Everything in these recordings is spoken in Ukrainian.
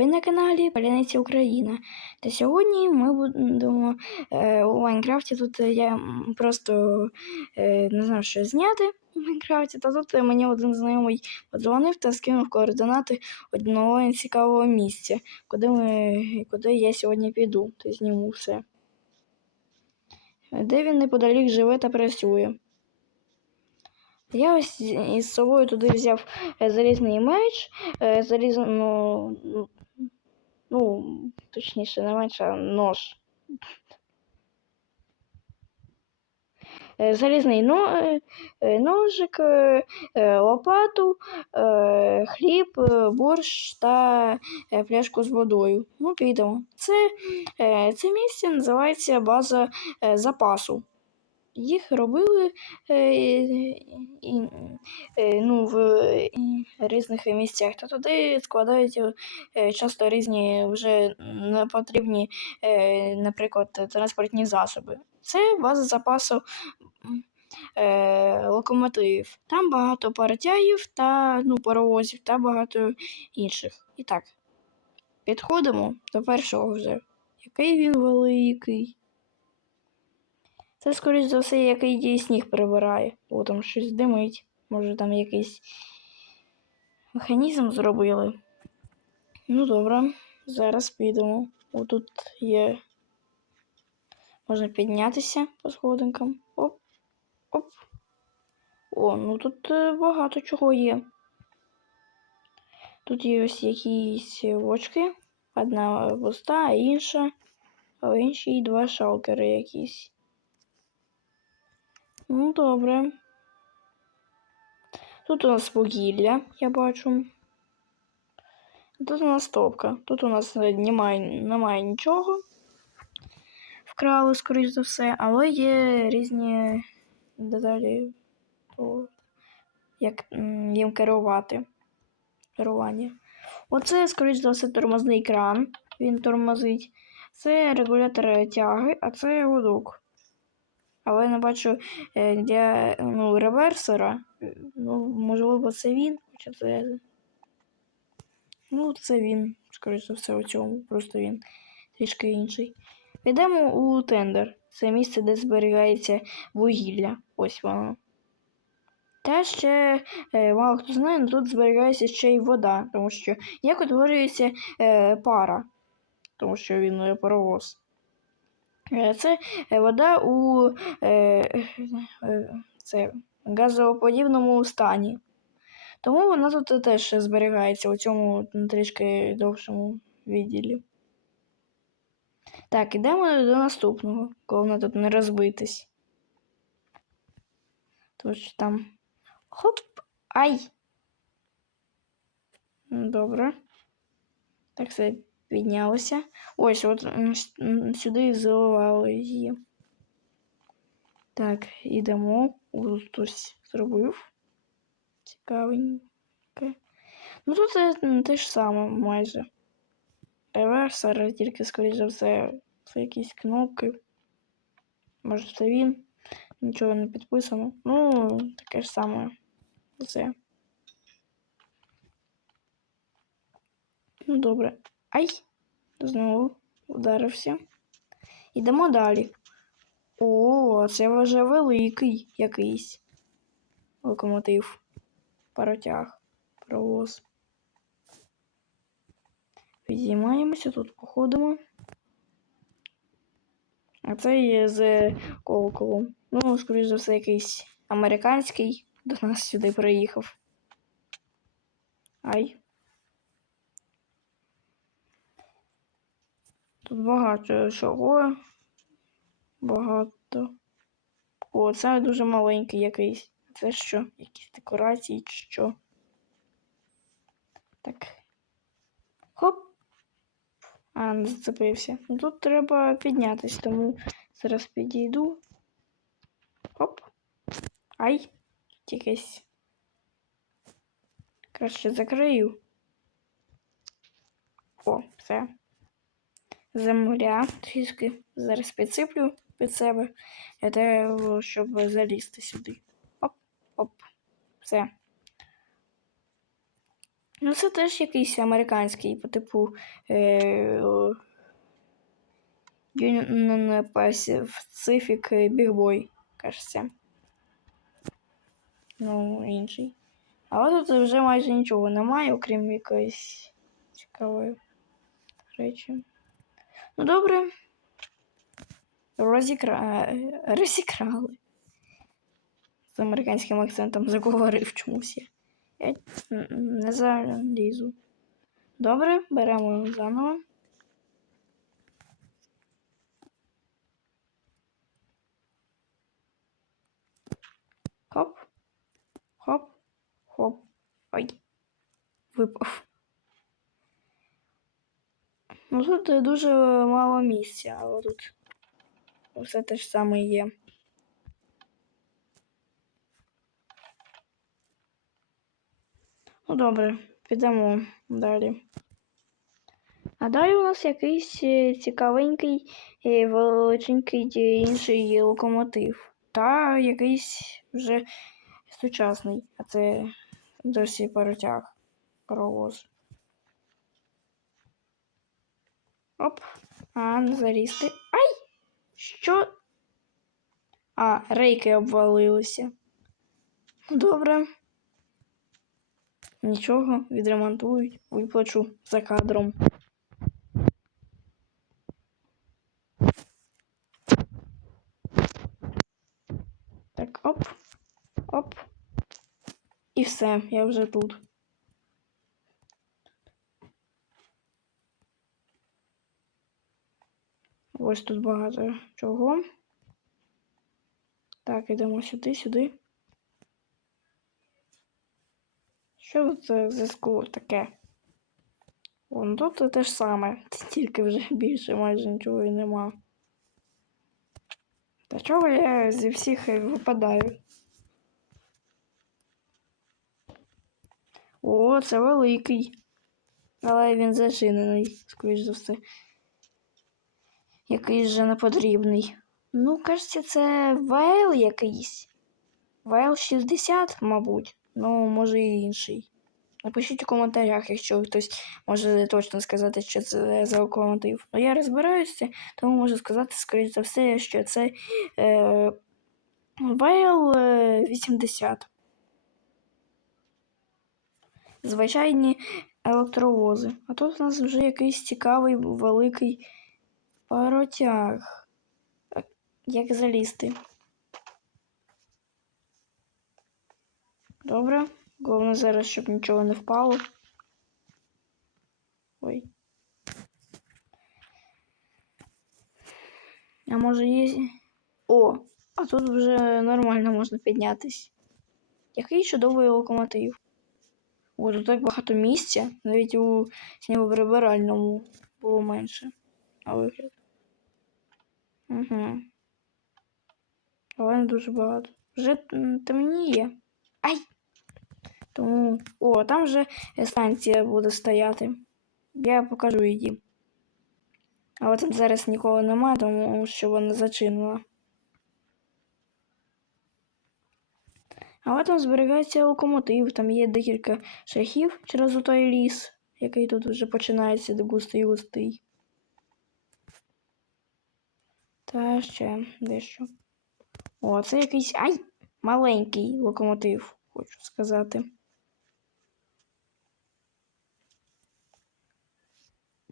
Ви на каналі Паляниця Україна. Та сьогодні ми будемо е, у Майнкрафті. Тут я просто е, не знав, що зняти у Майнкрафті. Та тут мені один знайомий подзвонив та скинув координати одного цікавого місця, куди, ми, куди я сьогодні піду та зніму все. Де він неподалік живе та працює. Я ось із собою туди взяв е, залізний меч, е, залізну, ну, точніше, не а нож. Е, Залізний е, е, ножик, лопату, хліб, борщ та пляшку з водою. Ну, підемо. Це, це місце називається база запасу. Їх робили е, е, ну, в різних місцях. Та туди складають е, часто різні вже непотрібні, е, наприклад, транспортні засоби. Це база запасу е, локомотивів. Там багато паротягів та ну, паровозів та багато інших. І так, підходимо до першого вже. Який він великий. Це, скоріш за все, який сніг прибирає. О, там щось димить. Може там якийсь механізм зробили. Ну, добре, зараз підемо. О, тут є. Можна піднятися по сходинкам. Оп. Оп. О, ну тут е, багато чого є. Тут є ось якісь очки. Одна пуста, а інша. А в іншій два шалкери якісь. Ну, добре. Тут у нас вугілля, я бачу. Тут у нас топка. Тут у нас немає, немає нічого. Вкрали, скоріш за все, але є різні деталі, як їм керувати. Керування. Оце, скоріш за все, тормозний кран. Він тормозить. Це регулятор тяги, а це гудок. Але не бачу е, для ну, реверсора. Е, Ну, можливо, це він. Хоча це. Ну, це він, скоріше за все, у цьому. Просто він трішки інший. Підемо у тендер. Це місце, де зберігається вугілля. Ось воно. Та ще е, мало хто знає, але тут зберігається ще й вода, тому що як утворюється е, пара, тому що він е, паровоз. Це е, вода у е, е, це, газоподібному стані. Тому вона тут теж зберігається у цьому трішки довшому відділі. Так, ідемо до наступного, головне тут не розбитись. Що там. Хоп! Ай! Добре. Так, все піднялося. Ось, от сюди заливали її. Так, ідемо. О, Тут хтось зробив. Цікавеньке. Ну тут це те ж саме майже. Реверсор, тільки, скоріш за все, це якісь кнопки. Може, це він. Нічого не підписано. Ну, таке ж саме. Все. Ну, добре. Ай! Знову ударився. Ідемо далі. О, це вже великий якийсь локомотив. Паротяг. Паровоз. Підіймаємося, тут походимо. А це є з колоколом. Ну, скоріш за все, якийсь американський до нас сюди приїхав. Ай. Тут багато чого. Багато. О, це дуже маленький якийсь. Це що? Якісь декорації чи що? Так. Хоп. А, не зацепився. Ну, Тут треба піднятись, тому зараз підійду. Хоп. Ай. Якесь. Краще закрию. О, все. Земля трішки зараз підсиплю під себе. Для того, щоб залізти сюди. Оп, оп. Все. Ну, це теж якийсь американський, по типу е, Union Pacific Big Boy, кажеться. Ну, інший. Але тут вже майже нічого немає, окрім якоїсь цікавої речі. Ну, добре. Розікра... Розікрали. З американським акцентом заговорив чомусь я. Я не залізу. Добре, беремо заново. Хоп. Хоп. Хоп. Ой. Випав. Ну тут е, дуже мало місця, але тут все те ж саме є. Ну добре, підемо далі. А далі у нас якийсь е, цікавенький е, величенький інший локомотив. Та якийсь вже сучасний, а це досі паротяг паровоз. Оп. А, не залізти. Ай! Що? А, рейки обвалилися. Ну, Добре. Нічого, відремонтують, виплачу за кадром. Так, оп, оп. І все, я вже тут. Ось тут багато чого. Так, ідемо сюди, сюди. Що тут за зв'язку таке? Вон тут те ж саме, тільки вже більше майже нічого і нема. Та чого я зі всіх випадаю? О, це великий. Але він зачинений, скоріш за все. Якийсь же непотрібний. Ну, кажеться, це ВЛ якийсь. ВЛ 60, мабуть. Ну, може і інший. Напишіть у коментарях, якщо хтось може точно сказати, що це за локомотив. Ну, я розбираюся, тому можу сказати, скоріш за все, що це е, е, 80. Звичайні електровози. А тут у нас вже якийсь цікавий великий паротяг. Як залізти? Добре. Головне зараз, щоб нічого не впало. Ой. А може є. О, а тут вже нормально можна піднятись. Який чудовий локомотив. О, тут так багато місця. Навіть у снігоприбиральному було менше. На вигляд. Угу. Але дуже багато. Вже темніє. Ай! Тому. О, там вже станція буде стояти. Я покажу її. Але там зараз нікого немає, тому що вона зачинена. Але там зберігається локомотив, там є декілька шляхів через той ліс, який тут вже починається густий густий. Та ще дещо. О, це якийсь. Ай! Маленький локомотив, хочу сказати.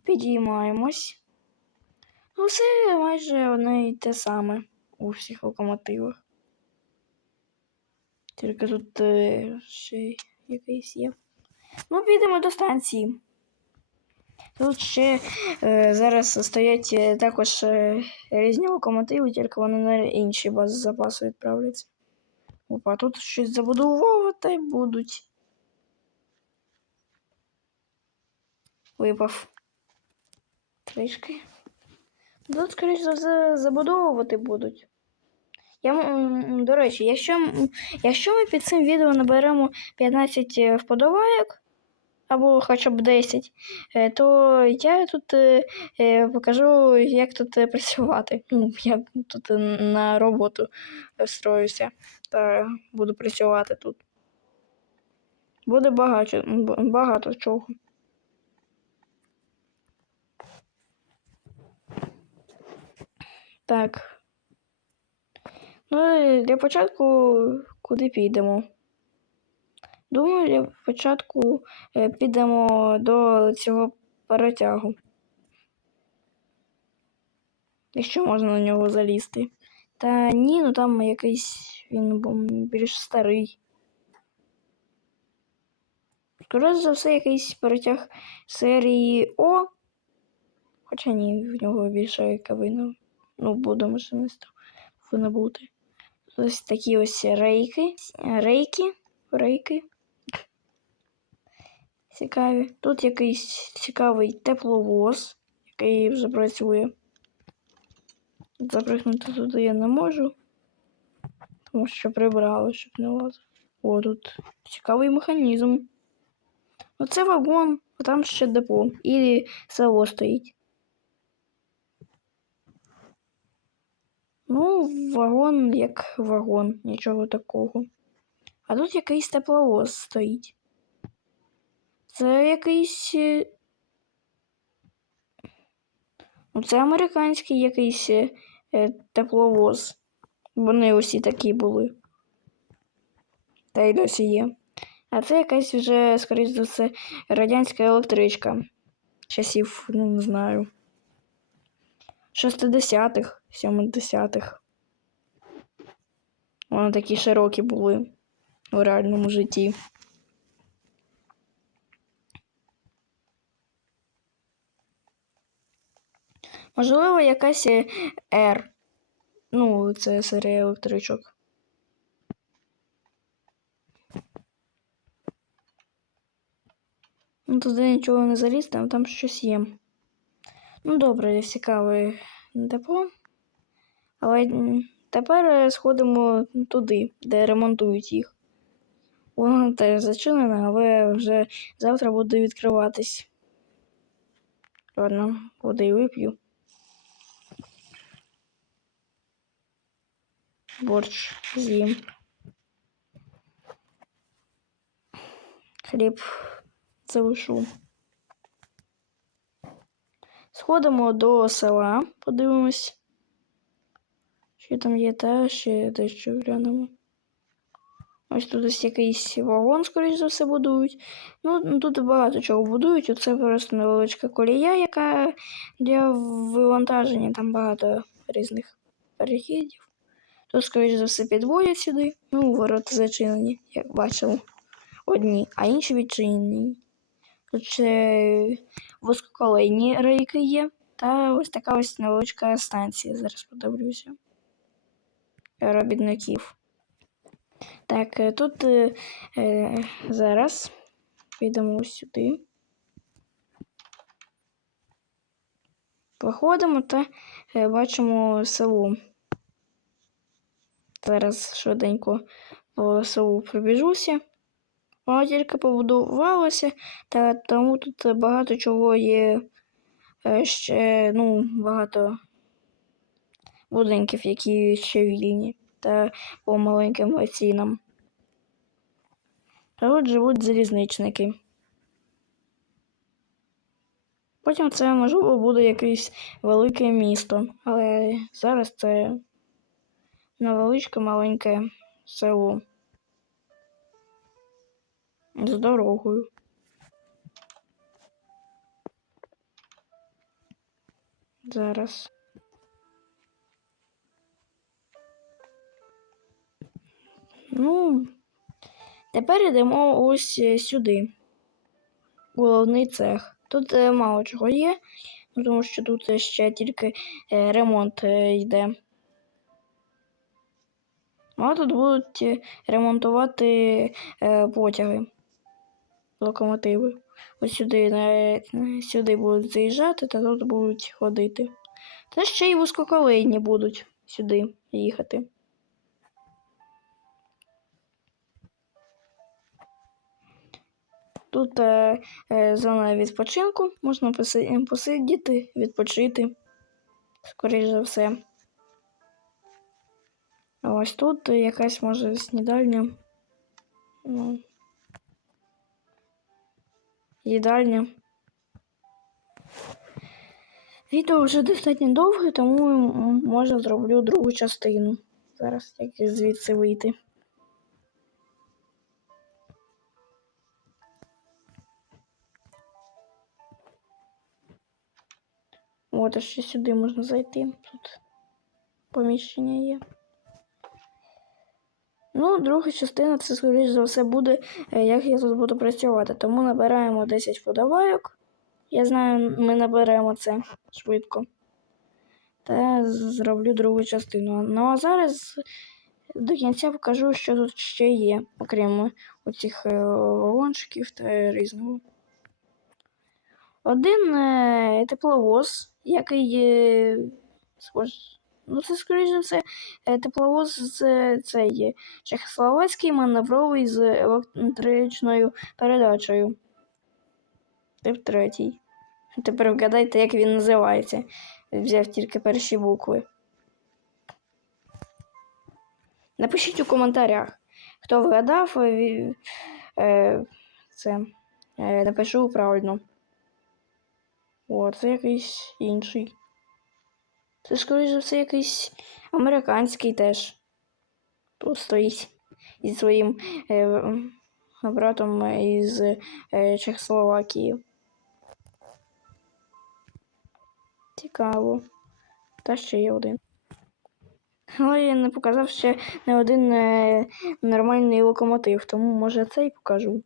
Підіймаємось. Ну, все майже одне і те саме у всіх локомотивах. Тільки тут е, ще якийсь є. Ну, підемо до станції. Тут ще е, зараз стоять е, також е, різні локомотиви, тільки вони на інші бази запасу відправляться. Опа, тут щось забудовувати будуть. Випав. Трішки. Тут, скоріш за все, забудовувати будуть. Я, до речі, якщо, якщо ми під цим відео наберемо 15 вподобайок, або хоча б 10, е, то я тут е, е, покажу, як тут працювати. Ну, я тут на роботу встроюся та буду працювати тут. Буде багато, багато чого. Так. Ну, для початку куди підемо? Думаю, для початку е, підемо до цього перетягу. Якщо можна на нього залізти. Та ні, ну там якийсь він більш старий. Скоріше за все, якийсь перетяг серії О. Хоча ні, в нього більше кабина. Ну, буде машинистом. Повинно бути. Ось такі ось рейки. Рейки. Рейки. Цікаві. Тут якийсь цікавий тепловоз, який вже працює. Запрыгнути туди я не можу. Тому що прибрали, щоб не лазити. О, тут цікавий механізм. Оце вагон, а там ще депо. І село стоїть. Ну, вагон як вагон, нічого такого. А тут якийсь тепловоз стоїть. Це якийсь. е, Ну, це американський якийсь е, е, тепловоз. Вони усі такі були. Та й досі є. А це якась вже, скоріш за все, радянська електричка. Часів, ну, не знаю. 60-х, 70-х. Вони такі широкі були у реальному житті. Можливо, якась е, R. Ну, це серія електричок. Ну, туди нічого не заліз, там, там щось є. Ну, добре, цікаве депо. Але тепер е, сходимо туди, де ремонтують їх. Воно теж зачинене, але вже завтра буде відкриватись. Ладно, води вип'ю. Борщ з'їм. Хліб залишу. Сходимо до села, подивимось. Що там є, та ще дещо глянемо. Ось тут ось якийсь вагон, скоріш за все, будують. Ну, тут багато чого будують. Оце просто невеличка колія, яка для вивантаження, там багато різних перехідів. Тут, скоріш за все, підводять сюди. Ну, ворота зачинені, як бачимо. Одні, а інші відчинені. Тут ще рейки є. Та ось така ось невеличка станція. Зараз подивлюся. Робітників. Так, е, тут е, е, зараз підемо сюди. Проходимо та е, бачимо село. Зараз швиденько по селу пробіжуся. Воно тільки побудувалося, та тому тут багато чого є е, ще, ну, багато будинків, які ще вільні та по маленьким цінам. А от живуть залізничники. Потім це, можливо, буде якесь велике місто, але зараз це невеличке маленьке село з дорогою. Зараз. Ну, тепер йдемо ось сюди. Головний цех. Тут е, мало чого є, тому що тут ще тільки е, ремонт е, йде. А тут будуть е, ремонтувати е, потяги, локомотиви. Ось сюди, сюди будуть заїжджати та тут будуть ходити. Та ще й вузькоколейні будуть сюди їхати. Тут е, е, зона відпочинку, можна посидіти, відпочити, скоріш за все. Ось тут якась може снідальня. Ну, їдальня. Відео вже достатньо довге, тому може зроблю другу частину. Зараз як звідси вийти. От, а ще сюди можна зайти. Тут поміщення є. Ну, друга частина, це, скоріш за все, буде, е, як я тут буду працювати. Тому набираємо 10 вподобайок. Я знаю, ми наберемо це швидко. Та зроблю другу частину. Ну а зараз до кінця покажу, що тут ще є, окрім оцих е, вагончиків та різного. Один е, тепловоз, який схож. Ну, це, скоріш за все, е, тепловоз з е, цей чехословацький маневровий з електричною передачею. Тип третій. Тепер вгадайте, як він називається. Взяв тільки перші букви. Напишіть у коментарях, хто вгадав, е, це напишу правильно. О, це якийсь інший. Це, скоріш за все, якийсь американський теж. Тут стоїть зі своїм е, братом із е, Чехословакії. Цікаво. Та ще є один. Але я не показав ще не один е, нормальний локомотив, тому може цей покажу.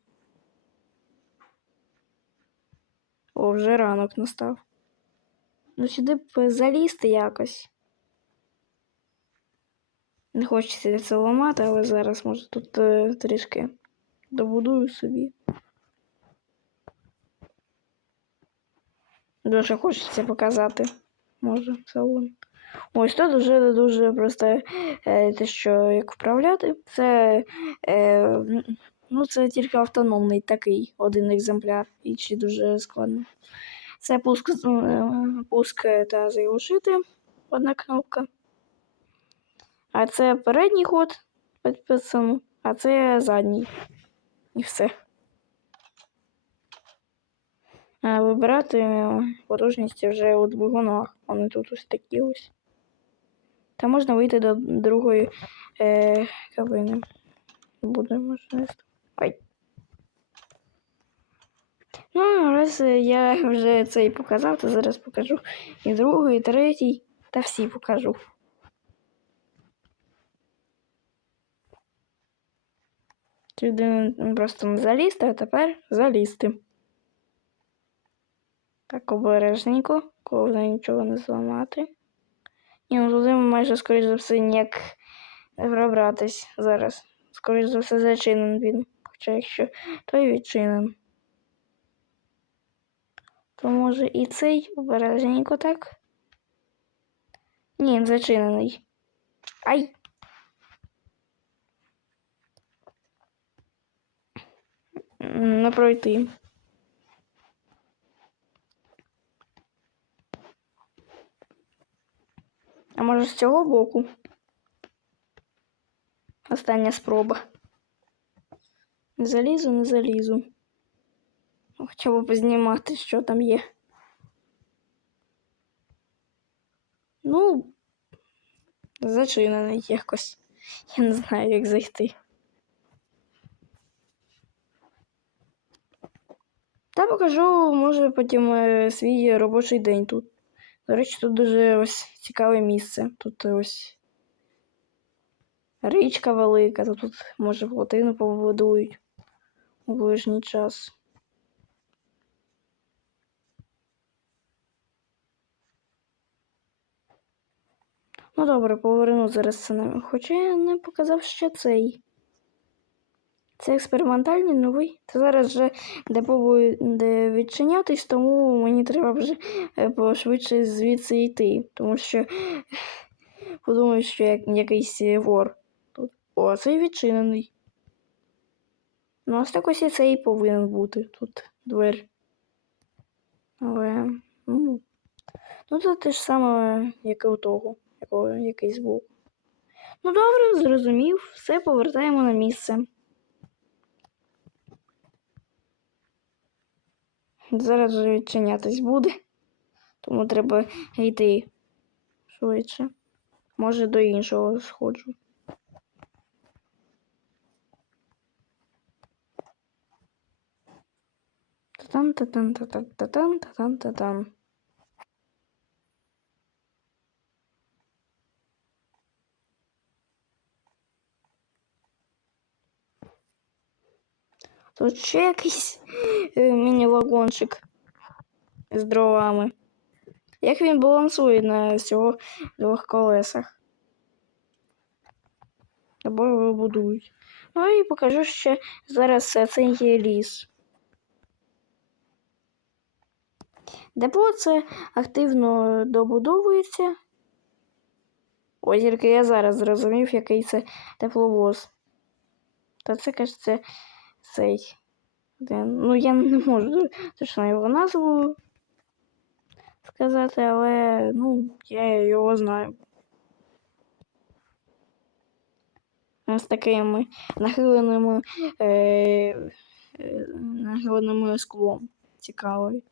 О, вже ранок настав. Ну сюди б залізти якось. Не хочеться це ламати, але зараз може тут е, трішки добудую собі. Дуже хочеться показати. Може, салон. Ось тут дуже дуже просто е, те, що як вправляти. Це, е, ну, це тільки автономний такий один екземпляр, і ще дуже складно. Це пуск, е, пуск та заглушити одна кнопка. А це передній ход підписано, а це задній. І все. А вибирати е, потужність вже у двигунах. Вони тут ось такі ось. Та можна вийти до другої е, кабини. Буде можливість. Ой. Ну, раз е, я вже цей показав, то зараз покажу і другий, і третій, та всі покажу. Сюди просто не залізти, а тепер залізти. Так обережненько, коли нічого не зламати. Ні, ну туди майже, скоріш за все, ніяк пробратись зараз. Скоріш за все, зачинен він. Хоча якщо той відчинен. То може і цей обережненько так. Ні, він зачинений. Ай! Не пройти. А може з цього боку? Остання спроба. Залізу, не залізу. Хоча б познімати, що там є. Ну, зачинений якось. Я не знаю, як зайти. Та покажу, може, потім е, свій робочий день тут. До речі, тут дуже ось цікаве місце. Тут ось річка велика, тут, може, плотину побудують у ближній час. Ну добре, поверну зараз це на. Хоча я не показав ще цей. Це експериментальний новий. Це зараз вже де буде відчинятись, тому мені треба вже е, пошвидше звідси йти. Тому що подумаю, що я якийсь вор тут. О, цей відчинений. Ну, ось так ось і цей повинен бути тут двері. Але. Ну, ну це те ж саме, як і у того, якийсь був. Ну добре, зрозумів, все повертаємо на місце. Зараз вже відчинятись буде. Тому треба йти швидше. Може до іншого сходжу. Та-тан, Тут ще якийсь е, міні-вагончик з дровами. Як він балансує на всього двох колесах? Або його будують. Ну і покажу ще зараз е, це є ліс. Депо це активно добудовується. Ось тільки я зараз зрозумів, який це тепловоз. Та це кажеться цей. Ну, я не можу точно його назву сказати, але ну, я його знаю. З такими нахиленими, е, е, нахиленими склом. Цікавий.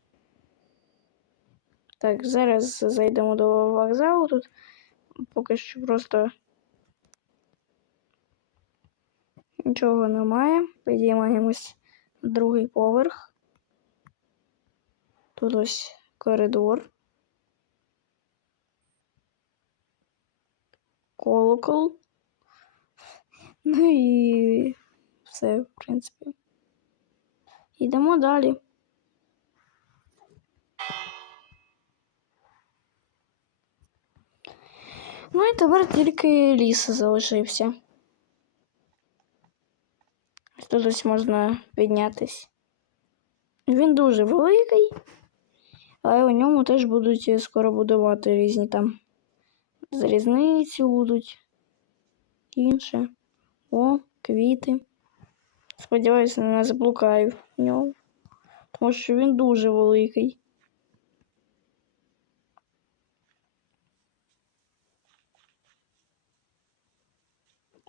Так, зараз зайдемо до вокзалу. Тут поки що просто нічого немає. Підіймаємось на другий поверх. Тут ось коридор. Колокол. Ну і все, в принципі. Йдемо далі. Ну і тепер тільки ліс залишився. Тут ось можна піднятись. Він дуже великий, але у ньому теж будуть скоро будувати різні там залізниці будуть. Інше. О, квіти. Сподіваюся, не заблукаю в ньому. Тому що він дуже великий.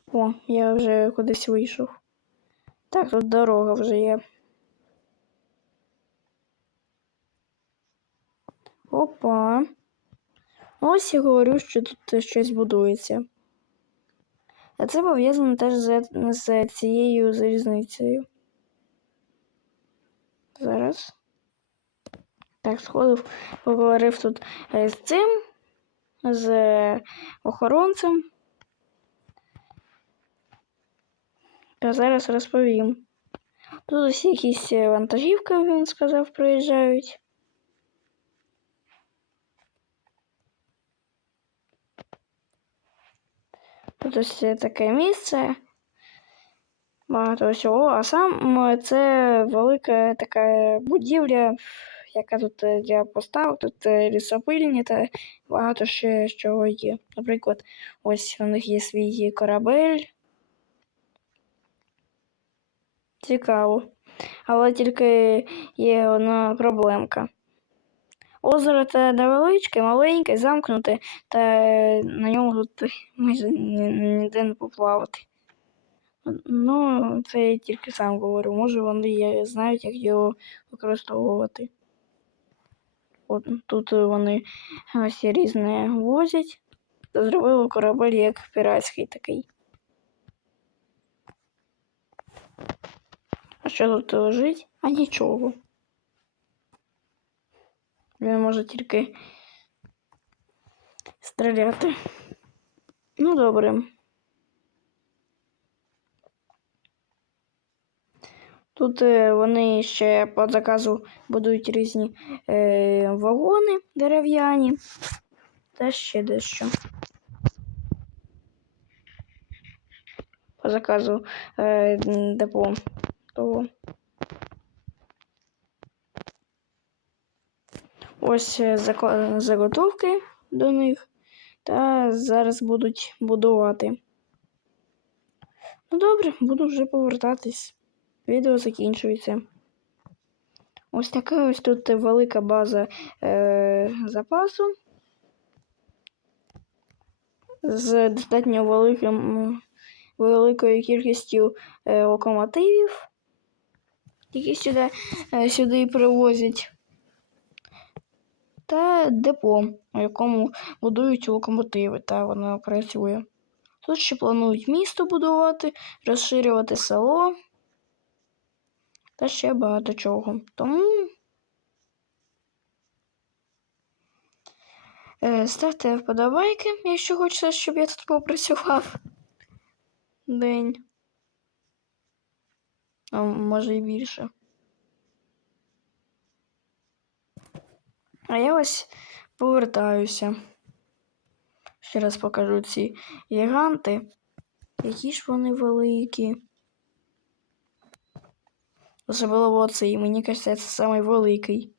О, я вже кудись вийшов. Так, тут дорога вже є. Опа. Ось я говорю, що тут щось будується. А це пов'язано теж з, з цією залізницею. Зараз. Так, сходив, поговорив тут е, з цим, з охоронцем. Та зараз розповім. Тут ось якісь е, вантажівки, він сказав, приїжджають. Тут ось е, таке місце. Багато всього, а сам е, це велика така будівля, яка тут е, для поставок, тут е, лісопильні та багато ще чого є. Наприклад, ось у них є свій корабель. Цікаво. Але тільки є одна проблемка. Озеро те невеличке, маленьке, замкнуте, та на ньому тут майже ніде не поплавати. Ну, це я тільки сам говорю. Може, вони знають, як його використовувати. От тут вони ось різне возять. Та зробили корабель як піратський такий. Що тут лежить? А нічого. Він може тільки стріляти. Ну, добре. Тут е, вони ще по заказу будують різні е, вагони дерев'яні та ще дещо. По заказу е, депо того. Ось е, заготовки до них. Та зараз будуть будувати. Ну добре, буду вже повертатись. Відео закінчується. Ось така ось тут велика база е, запасу. З достатньо великим, великою кількістю е, локомотивів. Які сюди, е, сюди привозять. Та депо, у якому будують локомотиви, та воно працює. Тут ще планують місто будувати, розширювати село та ще багато чого. Тому е, ставте вподобайки, якщо хочете, щоб я тут попрацював день. А може і більше. А я ось повертаюся. Ще раз покажу ці гіганти. Які ж вони великі. Особливо оцей, мені кажеться, це самий великий.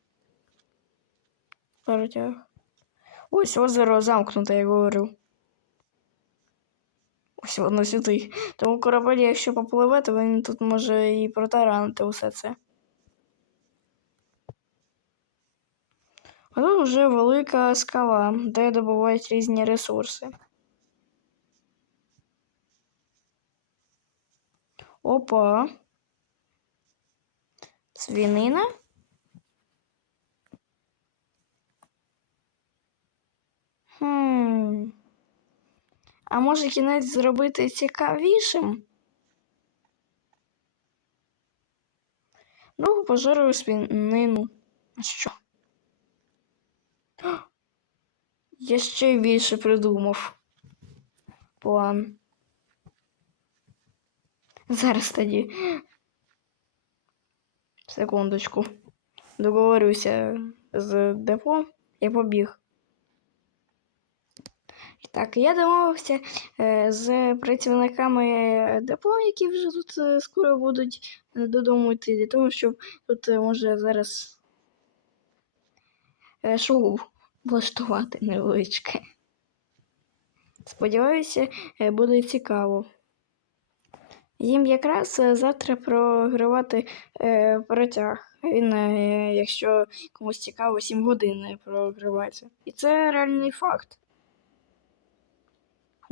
Ось озеро замкнуте, я говорю. Ось воно сюди. Тому корабель, якщо попливе, то він тут може і протаранити усе це. А тут вже велика скала, де добувають різні ресурси. Опа. Свінина. Хм. А може кінець зробити цікавішим? Ну, пожарую свинину. А що? Я ще більше придумав. План. Зараз тоді. Секундочку. Договорюся з депо і побіг. Так, я домовився е, з працівниками депо, які вже тут е, скоро будуть е, додому йти, для того, щоб тут може зараз шоу влаштувати невеличке. Сподіваюся, буде цікаво. Їм якраз завтра програвати е, протяг. Він, е, якщо комусь цікаво, 7 годин програвається. І це реальний факт.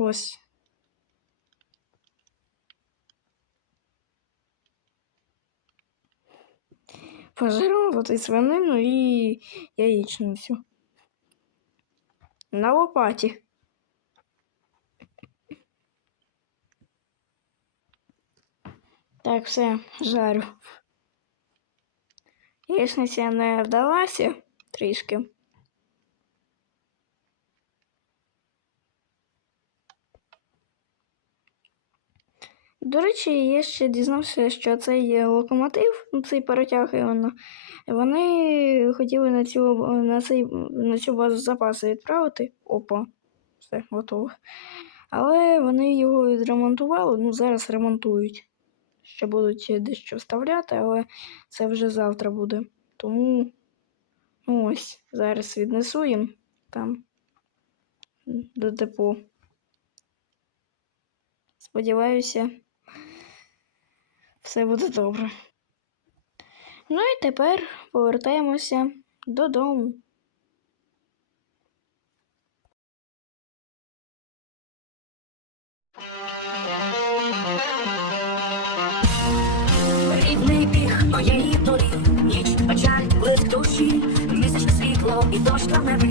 Ось. Пожарувати свинину і яєчницю. На лопаті. Так, все, жарю. Яєчниця не вдалася трішки. До речі, я ще дізнався, що цей локомотив, ну, цей паротяг, і вони хотіли на цю, на, цей, на цю базу запаси відправити. Опа, все, готово. Але вони його відремонтували, ну зараз ремонтують. Ще будуть дещо вставляти, але це вже завтра буде. Тому ну ось, зараз віднесу їм там до депо. Сподіваюся, все буде добре. Ну і тепер повертаємося додому. Рідний біг моєї долі, ніч, печаль, блиск душі, світло і дощ травневий